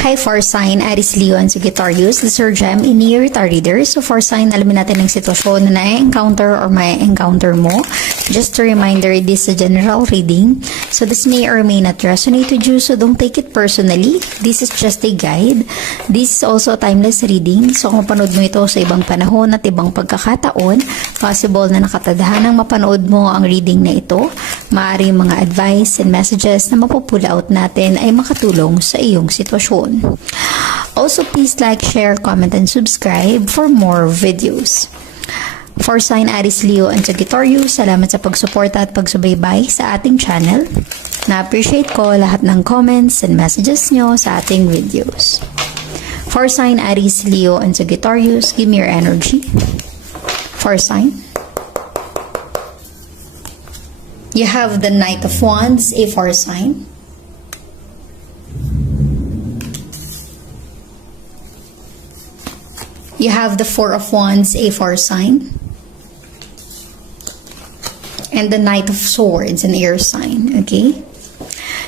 Hi for sign, Aries Leo and Sagittarius, the Sir Gem in your Tarot reader. So for sign, alamin natin ang sitwasyon na na-encounter or may encounter mo. Just a reminder, this is a general reading. So this may or may not resonate with you, so don't take it personally. This is just a guide. This is also a timeless reading. So kung mapanood mo ito sa ibang panahon at ibang pagkakataon, possible na nakatadhanang mapanood mo ang reading na ito. Maaaring mga advice and messages na mapupull out natin ay makatulong sa iyong sitwasyon. Also, please like, share, comment, and subscribe for more videos. For sign Aries, Leo, and Sagittarius, salamat sa pagsuporta at pagsubaybay sa ating channel. Na-appreciate ko lahat ng comments and messages nyo sa ating videos. For sign Aries, Leo, and Sagittarius, give me your energy. For sign, you have the Knight of Wands, a fire sign. You have the Four of Wands, a fire sign. And the Knight of Swords, an air sign. Okay?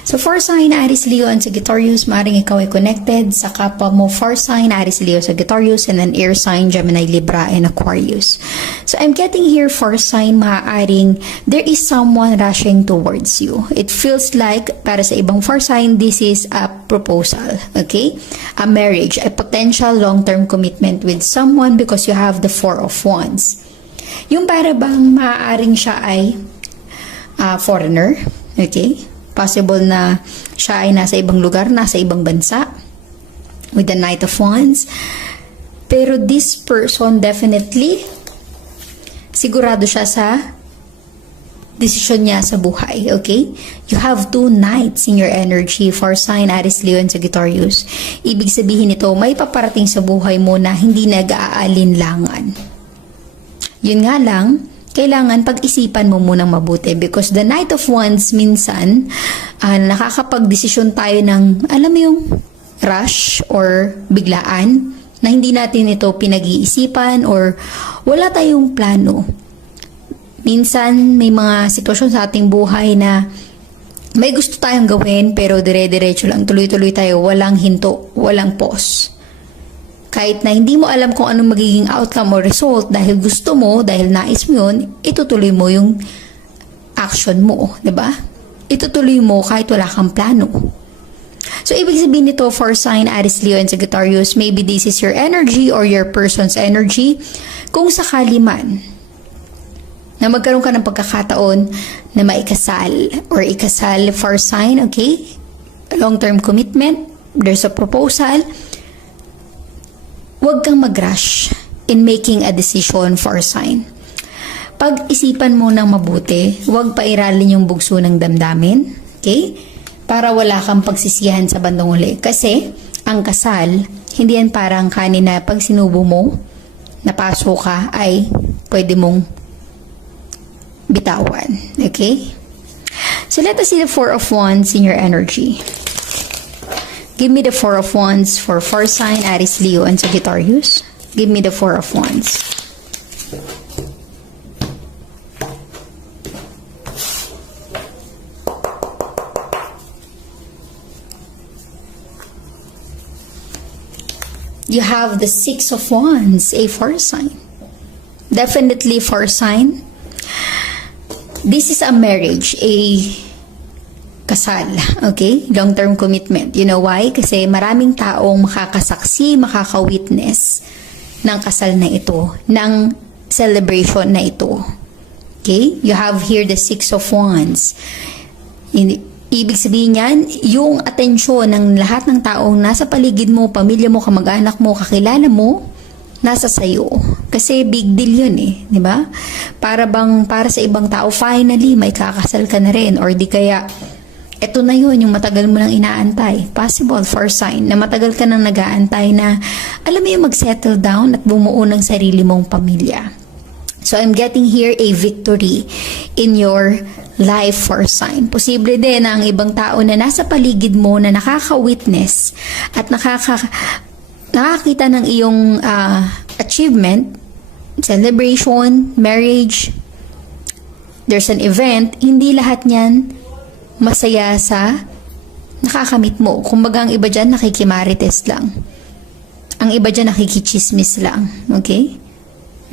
So, for sign, Aries, Leo, and Sagittarius, maaaring ikaw ay connected sa kapwa mo. For sign, Aries, Leo, Sagittarius, and an air sign, Gemini, Libra, and Aquarius. So, I'm getting here for sign, maaaring there is someone rushing towards you. It feels like, para sa ibang for sign, this is a proposal. Okay? A marriage, a potential long-term commitment with someone because you have the Four of Wands. Yung para bang maaaring siya ay foreigner. Okay? Possible na siya ay nasa ibang lugar, nasa ibang bansa with the Knight of Wands. Pero this person definitely sigurado siya sa desisyon niya sa buhay. Okay? You have two knights in your energy for sign Aries, Leo, and Sagittarius. Ibig sabihin nito, may paparating sa buhay mo na hindi nag-aalinlangan. Yun nga lang, kailangan pag-isipan mo munang mabuti because the Knight of Wands minsan nakakapag-desisyon tayo ng alam mo yung rush or biglaan na hindi natin ito pinag-iisipan or wala tayong plano. Minsan may mga sitwasyon sa ating buhay na may gusto tayong gawin pero dire-diretso lang, tuloy-tuloy tayo, walang hinto, walang pause. Kahit na hindi mo alam kung anong magiging outcome or result dahil gusto mo, dahil nais mo yun, itutuloy mo yung action mo, diba? Itutuloy mo kahit wala kang plano. So, ibig sabihin nito for sign Aries, Leo, and Sagittarius, maybe this is your energy or your person's energy. Kung sakali man na magkaroon ka ng pagkakataon na maikasal or ikasal for sign, okay? Long-term commitment, there's a proposal. Huwag kang mag-rush in making a decision for sign. Pag-isipan mo ng mabuti, huwag pairalin yung bugso ng damdamin, okay? Para wala kang pagsisiyahan sa bandang uli. Kasi, ang kasal, hindi yan parang kanin na pag sinubo mo, napasok ka, ay pwede mong bitawan, okay? So, let us see the Four of Wands in your energy. Give me the Four of Wands for sign Aries, Leo, and Sagittarius. Give me the Four of Wands. You have the Six of Wands, a fire sign. Definitely fire sign. This is a marriage, a kasal, okay? Long-term commitment. You know why? Kasi maraming taong makakasaksi, makaka-witness ng kasal na ito, ng celebration na ito. Okay? You have here the Six of Wands. Ibig sabihin yan, yung atensyon ng lahat ng taong nasa paligid mo, pamilya mo, kamag-anak mo, kakilala mo, nasa sayo. Kasi big deal yun eh, di ba? Para sa ibang tao, finally, may kakasal ka na rin. Or di kaya, ito na yun, yung matagal mo nang inaantay. Possible for sign na matagal ka nang nag-aantay na alam mo yung mag-settle down at bumuo ng sarili mong pamilya. So, I'm getting here a victory in your life for sign. Posible din na ang ibang tao na nasa paligid mo na nakaka-witness at nakakita ng iyong achievement, celebration, marriage, there's an event, hindi lahat niyan masaya sa nakakamit mo. Kumbaga, ang iba dyan nakikimarites lang. Ang iba dyan nakikichismis lang. Okay?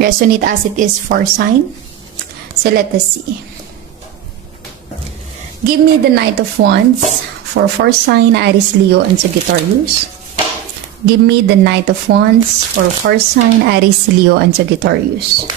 Resonate as it is for sign. So, let us see. Give me the Knight of Wands for sign Aries, Leo, and Sagittarius. Give me the Knight of Wands for sign Aries, Leo, and Sagittarius.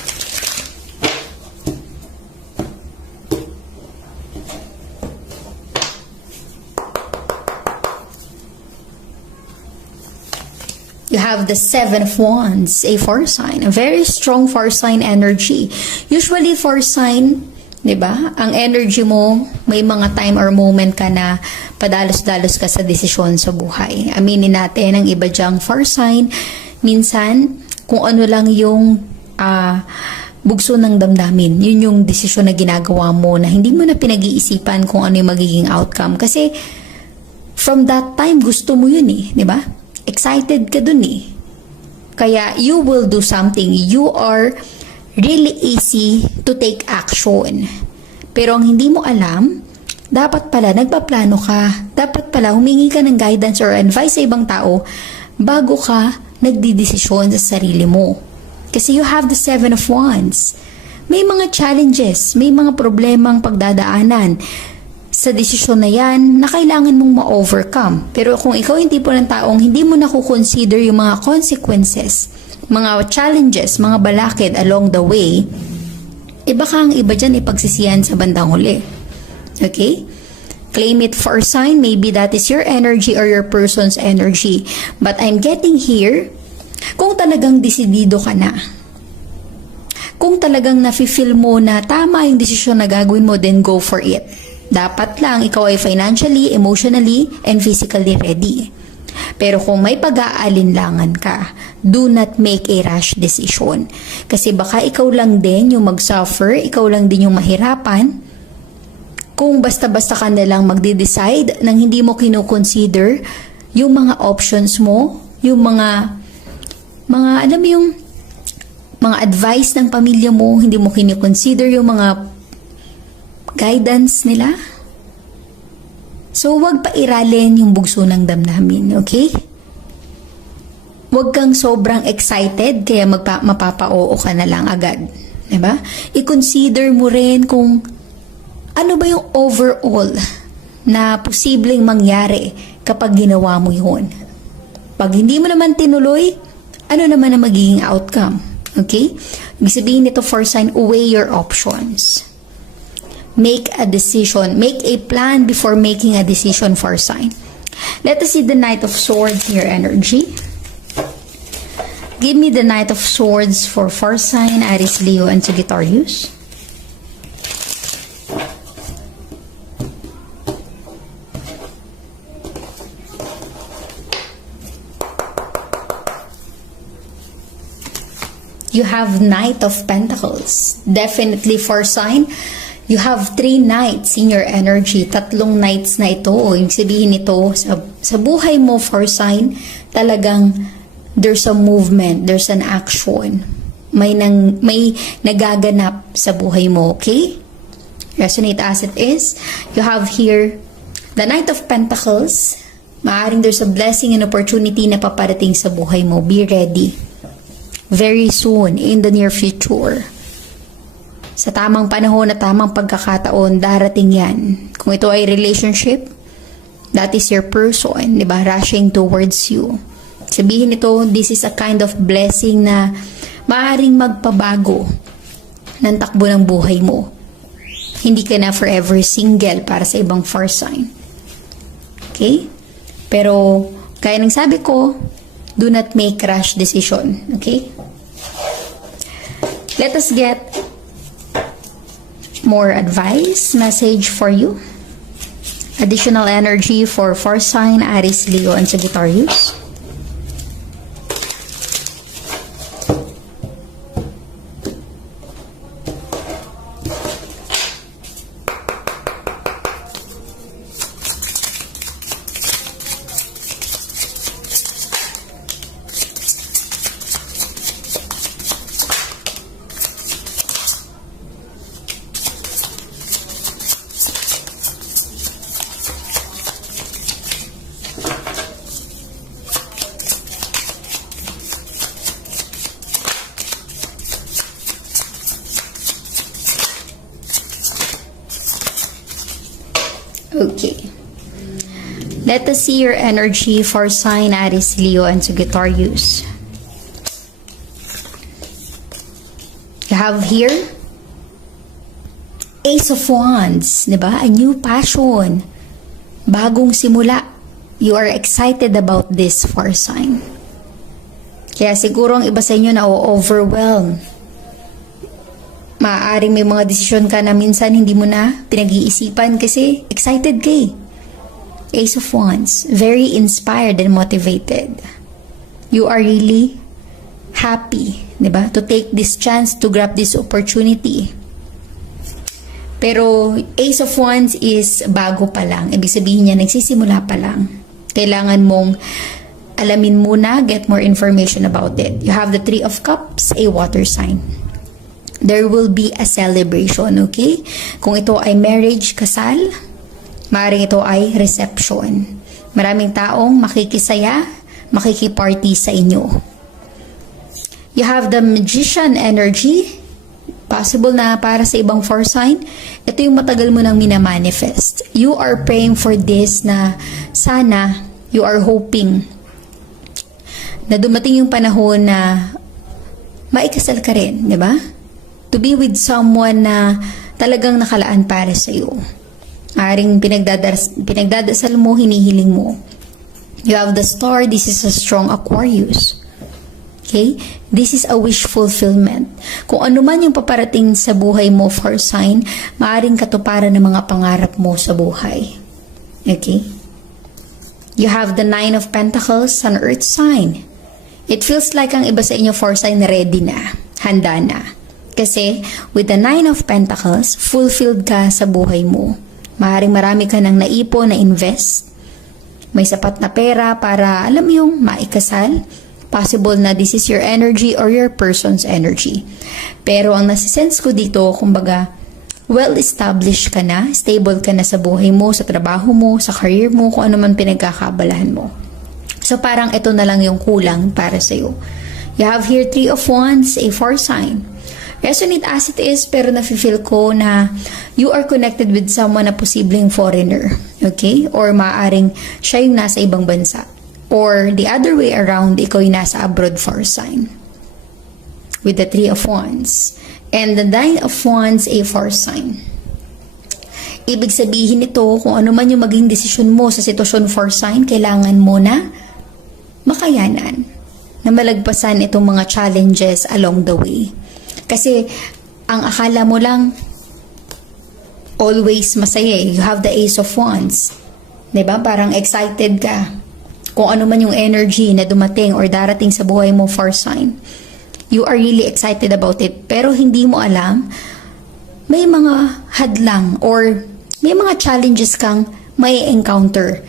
You have the Seven of Wands, a fire sign. A very strong fire sign energy. Usually, fire sign, di ba? Ang energy mo, may mga time or moment ka na padalos-dalos ka sa desisyon sa buhay. Aminin natin, ang iba dyang fire sign, minsan, kung ano lang yung bugso ng damdamin, yun yung desisyon na ginagawa mo na hindi mo na pinag-iisipan kung ano yung magiging outcome. Kasi, from that time, gusto mo yun eh, di ba? Excited ka dun eh. Kaya, you will do something. You are really easy to take action. Pero ang hindi mo alam, dapat pala nagpaplano ka. Dapat pala humingi ka ng guidance or advice sa ibang tao bago ka nagdidesisyon sa sarili mo. Kasi you have the Seven of Wands. May mga challenges, may mga problemang pagdadaanan sa desisyon na yan na kailangan mong ma-overcome. Pero kung ikaw yung tipo ng taong hindi mo nakukonsider yung mga consequences, mga challenges, mga balakid along the way, baka ang iba dyan ipagsisiyan sa bandang huli. Okay? Claim it for a sign. Maybe that is your energy or your person's energy. But I'm getting here, kung talagang desidido ka na, kung talagang nafe-feel mo na tama yung desisyon na gagawin mo, then go for it. Dapat lang ikaw ay financially, emotionally, and physically ready. Pero kung may pag-aalinlangan ka, do not make a rash decision. Kasi baka ikaw lang din yung mag-suffer, ikaw lang din yung mahirapan, kung basta-basta ka nalang magde-decide nang hindi mo kinoconsider yung mga options mo, yung mga alam mo yung mga advice ng pamilya mo, hindi mo kinoconsider yung mga guidance nila. So, wag pairalin yung bugso ng damdamin, okay? Wag kang sobrang excited kaya mapapa-oo ka na lang agad. Diba? I-consider mo rin kung ano ba yung overall na posibleng mangyari kapag ginawa mo yun. Pag hindi mo naman tinuloy, ano naman ang magiging outcome? Okay? Ibig sabihin nito for sign, weigh your options. Make a decision. Make a plan before making a decision for sign. Let us see the Knight of Swords in your energy. Give me the Knight of Swords for sign, Aries, Leo, and Sagittarius. You have Knight of Pentacles. Definitely for sign. You have 3 knights in your energy. 3 knights na ito. Yung sabihin nito, sa buhay mo for sign, talagang there's a movement, there's an action. May nagaganap sa buhay mo, okay? Resonate as it is. You have here the Knight of Pentacles. Maaring there's a blessing and opportunity na paparating sa buhay mo. Be ready. Very soon, in the near future. Sa tamang panahon na tamang pagkakataon, darating yan. Kung ito ay relationship, that is your person, di ba? Rushing towards you. Sabihin nito, this is a kind of blessing na maaaring magpabago ng takbo ng buhay mo. Hindi ka na forever single para sa ibang fire sign. Okay? Pero, kaya ng sabi ko, do not make rash decision. Okay? Let us get more advice, message for you. Additional energy for sign, Aries, Leo, and Sagittarius. Okay. Let us see your energy for sign Aries, Leo, and Sagittarius. You have here Ace of Wands, di ba? A new passion. Bagong simula. You are excited about this fire sign. Kaya siguro ang iba sa inyo na overwhelm. Maaaring may mga desisyon ka na minsan hindi mo na pinag-iisipan kasi excited ka eh. Ace of Wands, very inspired and motivated. You are really happy, di ba? To take this chance to grab this opportunity. Pero Ace of Wands is bago pa lang. Ibig sabihin niya, nagsisimula pa lang. Kailangan mong alamin muna, get more information about it. You have the Three of Cups, a water sign. There will be a celebration, okay? Kung ito ay marriage, kasal, maaaring ito ay reception. Maraming taong makikisaya, makikiparty sa inyo. You have the Magician energy. Possible na para sa ibang fire sign, ito yung matagal mo nang minamanifest. You are praying for this na sana, you are hoping na dumating yung panahon na maikasal ka rin, di ba? To be with someone na talagang nakalaan para sa iyo. Maring pinagdadasal mo, hinihiling mo. You have the Star, this is a strong Aquarius. Okay? This is a wish fulfillment. Kung ano man yung paparating sa buhay mo for sign, maaaring katuparan ng mga pangarap mo sa buhay. Okay? You have the Nine of Pentacles, an earth sign. It feels like ang iba sa inyo for sign ready na, handa na. Kasi with the Nine of Pentacles, fulfilled ka sa buhay mo. Maaaring marami ka nang naipon, na invest. May sapat na pera para, alam mo yung maikasal. Possible na this is your energy or your person's energy. Pero ang nasisense ko dito, kumbaga, well-established ka na, stable ka na sa buhay mo, sa trabaho mo, sa career mo, kung ano man pinagkakabalahan mo. So parang ito na lang yung kulang para sa'yo. You have here Three of Wands, a fire sign. Resonate as it is, pero nafe-feel ko na you are connected with someone na posibleng foreigner. Okay? Or maaaring siya yung nasa ibang bansa. Or the other way around, ikaw yung nasa abroad fire sign. With the Three of Wands. And the Nine of Wands, a fire sign. Ibig sabihin nito, kung ano man yung maging desisyon mo sa sitwasyon fire sign, kailangan mo na makayanan. Na malagpasan itong mga challenges along the way. Kasi, ang akala mo lang, always masaya eh. You have the Ace of Wands. Diba? Parang excited ka. Kung ano man yung energy na dumating or darating sa buhay mo for sign. You are really excited about it. Pero hindi mo alam, may mga hadlang or may mga challenges kang may encounter.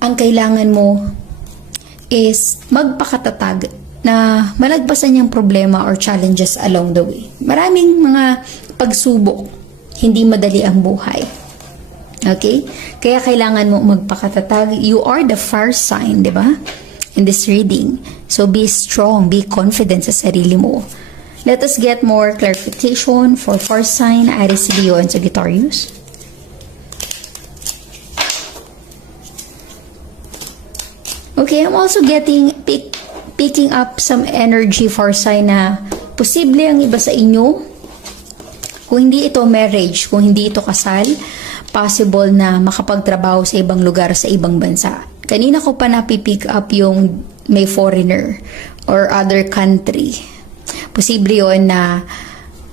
Ang kailangan mo is magpakatatag na malagpasan yung problema or challenges along the way. Maraming mga pagsubok, hindi madali ang buhay. Okay? Kaya kailangan mo magpakatatag. You are the fire sign, di ba? In this reading. So be strong, be confident sa sarili mo. Let us get more clarification for fire sign, Aries, Leo, and Sagittarius. Okay, I'm also picking up some energy for sign na posible ang iba sa inyo. Kung hindi ito marriage, kung hindi ito kasal, possible na makapagtrabaho sa ibang lugar, sa ibang bansa. Kanina ko pa napipick up yung may foreigner or other country. Posible yun na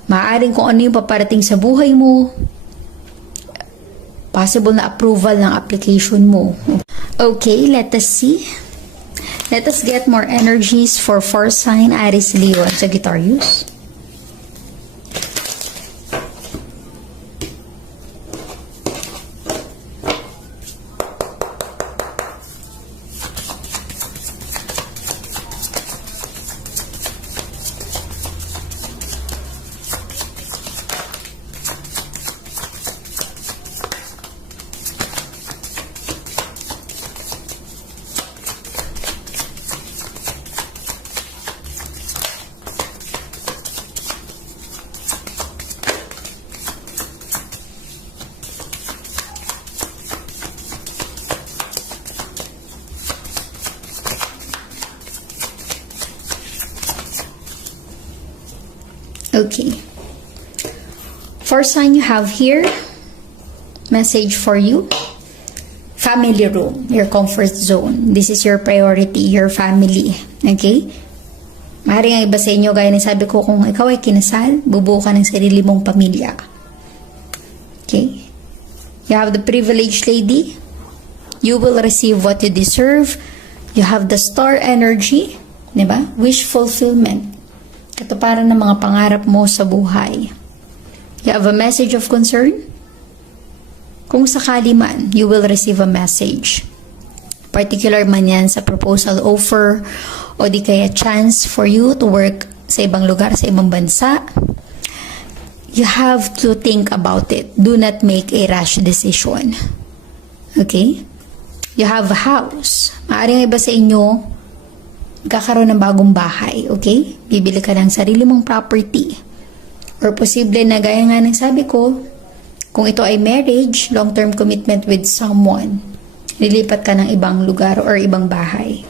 maaaring kung ano yung paparating sa buhay mo, possible na approval ng application mo. Okay, let us see. Let us get more energies for fire sign, Aries, Leo, and Sagittarius. Okay. For sign you have here, message for you. Family room, your comfort zone. This is your priority, your family. Okay? Maaaring ang iba sa inyo, gaya ng sabi ko, kung ikaw ay kinasal, bubuo ka ng sarili mong pamilya. Okay? You have the privileged lady. You will receive what you deserve. You have the star energy. Diba? Wish fulfillment. Katuparan ng mga pangarap mo sa buhay. You have a message of concern. Kung sakali man, you will receive a message. Particular man yan sa proposal offer o di kaya chance for you to work sa ibang lugar, sa ibang bansa. You have to think about it. Do not make a rash decision. Okay? You have a house. Maaaring iba sa inyo, magkakaroon ng bagong bahay. Okay? Bibili ka ng sarili mong property. Or posible na gaya nga ng sabi ko, kung ito ay marriage, long-term commitment with someone, lilipat ka ng ibang lugar or ibang bahay.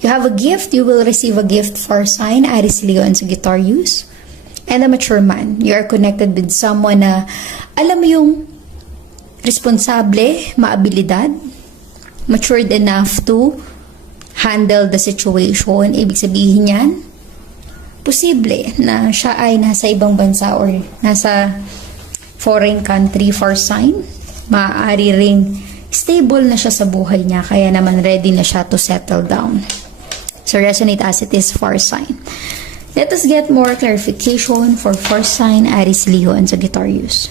You have a gift, you will receive a gift for sign, Aries, Leo, and Sagittarius. And a mature man, you are connected with someone na alam mo yung responsable, maabilidad, matured enough to handle the situation. Ibig sabihin yan, posible na siya ay nasa ibang bansa or nasa foreign country for sign. Maaari ring stable na siya sa buhay niya, kaya naman ready na siya to settle down. So resonate as it is for sign. Let us get more clarification for sign, Aries, Leo, and Sagittarius.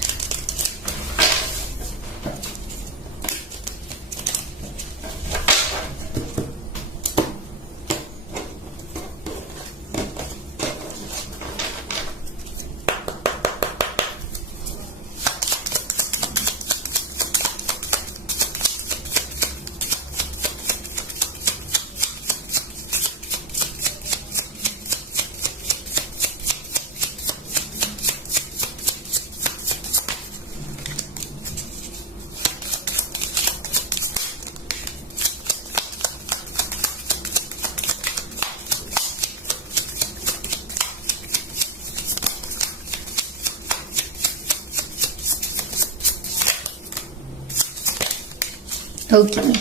Okay.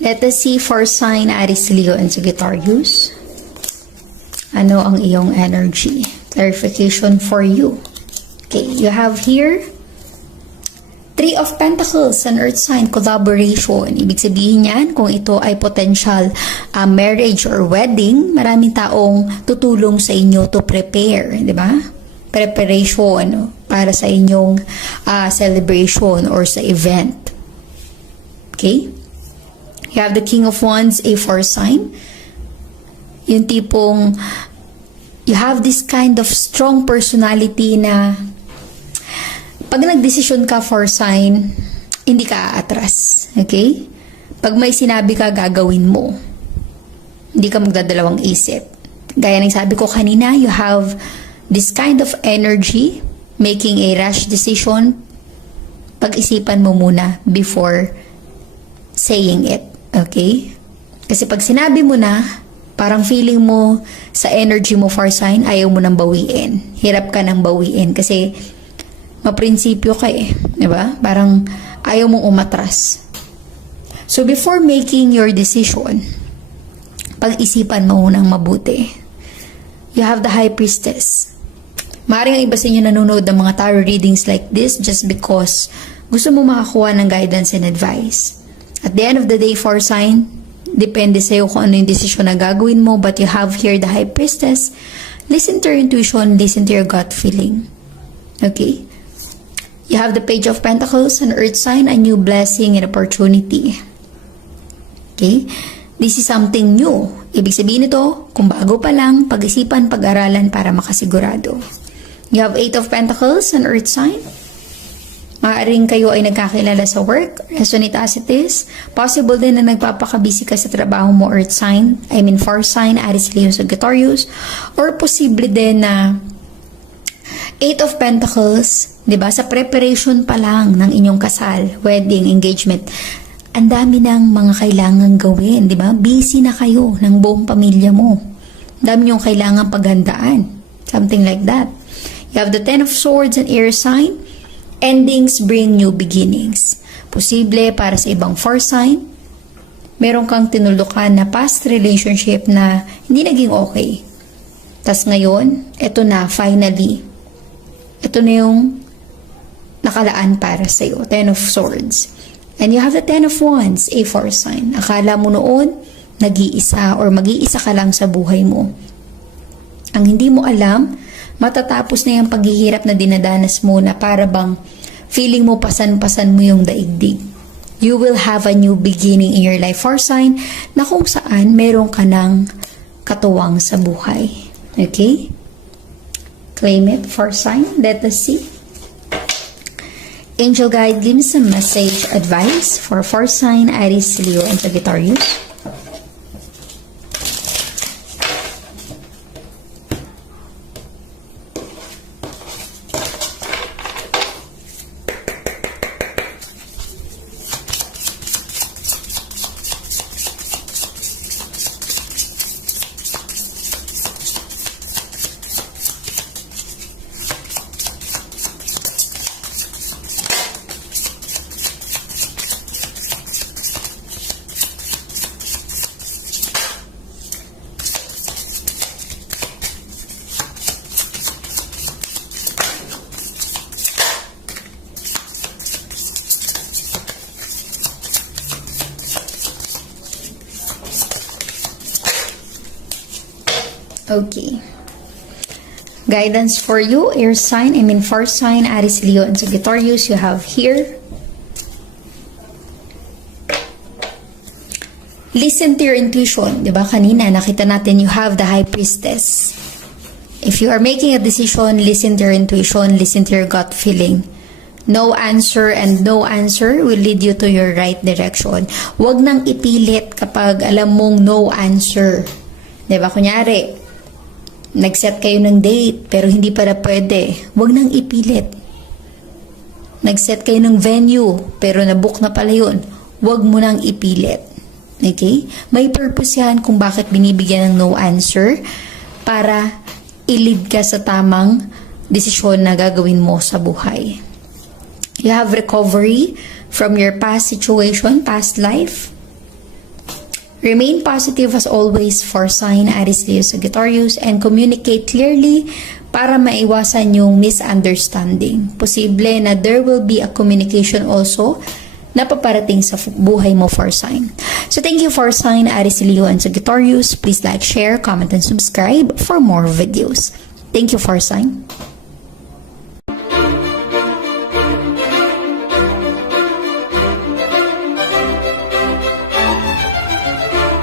Let us see for sign, Aries, Leo, and Sagittarius. Ano ang iyong energy? Clarification for you. Okay, you have here Three of Pentacles, an earth sign, collaboration. Ibig sabihin yan, kung ito ay potential marriage or wedding, maraming taong tutulong sa inyo to prepare, di ba? Preparation para sa inyong celebration or sa event. Okay? You have the King of Wands, a fire sign. Yung tipong you have this kind of strong personality na pag nagdesisyon ka for sign, hindi ka aatras. Okay? Pag may sinabi ka, gagawin mo. Hindi ka magdadalawang isip. Gaya ng sabi ko kanina, you have this kind of energy, making a rash decision. Pag-isipan mo muna before saying it. Okay? Kasi pag sinabi mo na, parang feeling mo sa energy mo for sign, ayaw mo nang bawiin. Hirap ka nang bawiin. Kasi maprinsipyo ka eh. Diba? Parang ayaw mong umatras. So before making your decision, pag-isipan mo unang mabuti. You have the High Priestess. Maaaring ang iba sa inyo nanonood ng mga tarot readings like this just because gusto mo makakuha ng guidance and advice. At the end of the day, for sign, depende sa'yo kung ano yung decision na gagawin mo, but you have here the High Priestess. Listen to your intuition, listen to your gut feeling. Okay? You have the Page of Pentacles, an earth sign, a new blessing and opportunity. Okay? This is something new. Ibig sabihin nito, kung bago pa lang, pag-isipan, pag-aralan para makasigurado. You have Eight of Pentacles, an earth sign. Maaaring kayo ay nagkakilala sa work, resonate as it is. Possible din na nagpapakabisi ka sa trabaho mo, earth sign. I mean, fire sign, Aries, Leo, Sagittarius. Or posible din na Eight of Pentacles, di ba? Sa preparation pa lang ng inyong kasal, wedding, engagement, ang dami ng mga kailangan gawin, di ba? Busy na kayo ng buong pamilya mo. Dami yung kailangan paghandaan. Something like that. You have the Ten of Swords and air sign. Endings bring new beginnings. Posible para sa ibang fire sign, meron kang tinulukan na past relationship na hindi naging okay. Tas ngayon, eto na, finally. Ito na yung nakalaan para sa'yo. Ten of Swords. And you have the Ten of Wands, a fire sign. Akala mo noon, nag-iisa or mag-iisa ka lang sa buhay mo. Ang hindi mo alam, matatapos na yung paghihirap na dinadanas mo na para bang feeling mo pasan-pasan mo yung daigdig. You will have a new beginning in your life, fire sign, na kung saan meron ka ng katuwang sa buhay. Okay? Claim it, fire sign. Let us see. Angel guide, give me some message, advice for fire sign, Aries, Leo, and Sagittarius. Okay. Guidance for you, air sign, fire sign, Aries, Leo, and Sagittarius. You have here. Listen to your intuition. Diba kanina, nakita natin you have the High Priestess. If you are making a decision, listen to your intuition, listen to your gut feeling. No answer and no answer will lead you to your right direction. Huwag nang ipilit kapag alam mong no answer. Diba? Kunyari, nag-set kayo ng date, pero hindi pala pwede. Huwag nang ipilit. Nag-set kayo ng venue, pero nabook na pala yun. Huwag mo nang ipilit. Okay? May purpose yan kung bakit binibigyan ng no answer para i-lead ka sa tamang desisyon na gagawin mo sa buhay. You have recovery from your past situation, past life. Remain positive as always, for sign, Aries, Leo, Sagittarius, and communicate clearly para maiwasan yung misunderstanding. Posible na there will be a communication also na paparating sa buhay mo, for sign. So thank you, for sign, Aries, Leo, and Sagittarius. Please like, share, comment, and subscribe for more videos. Thank you, for sign.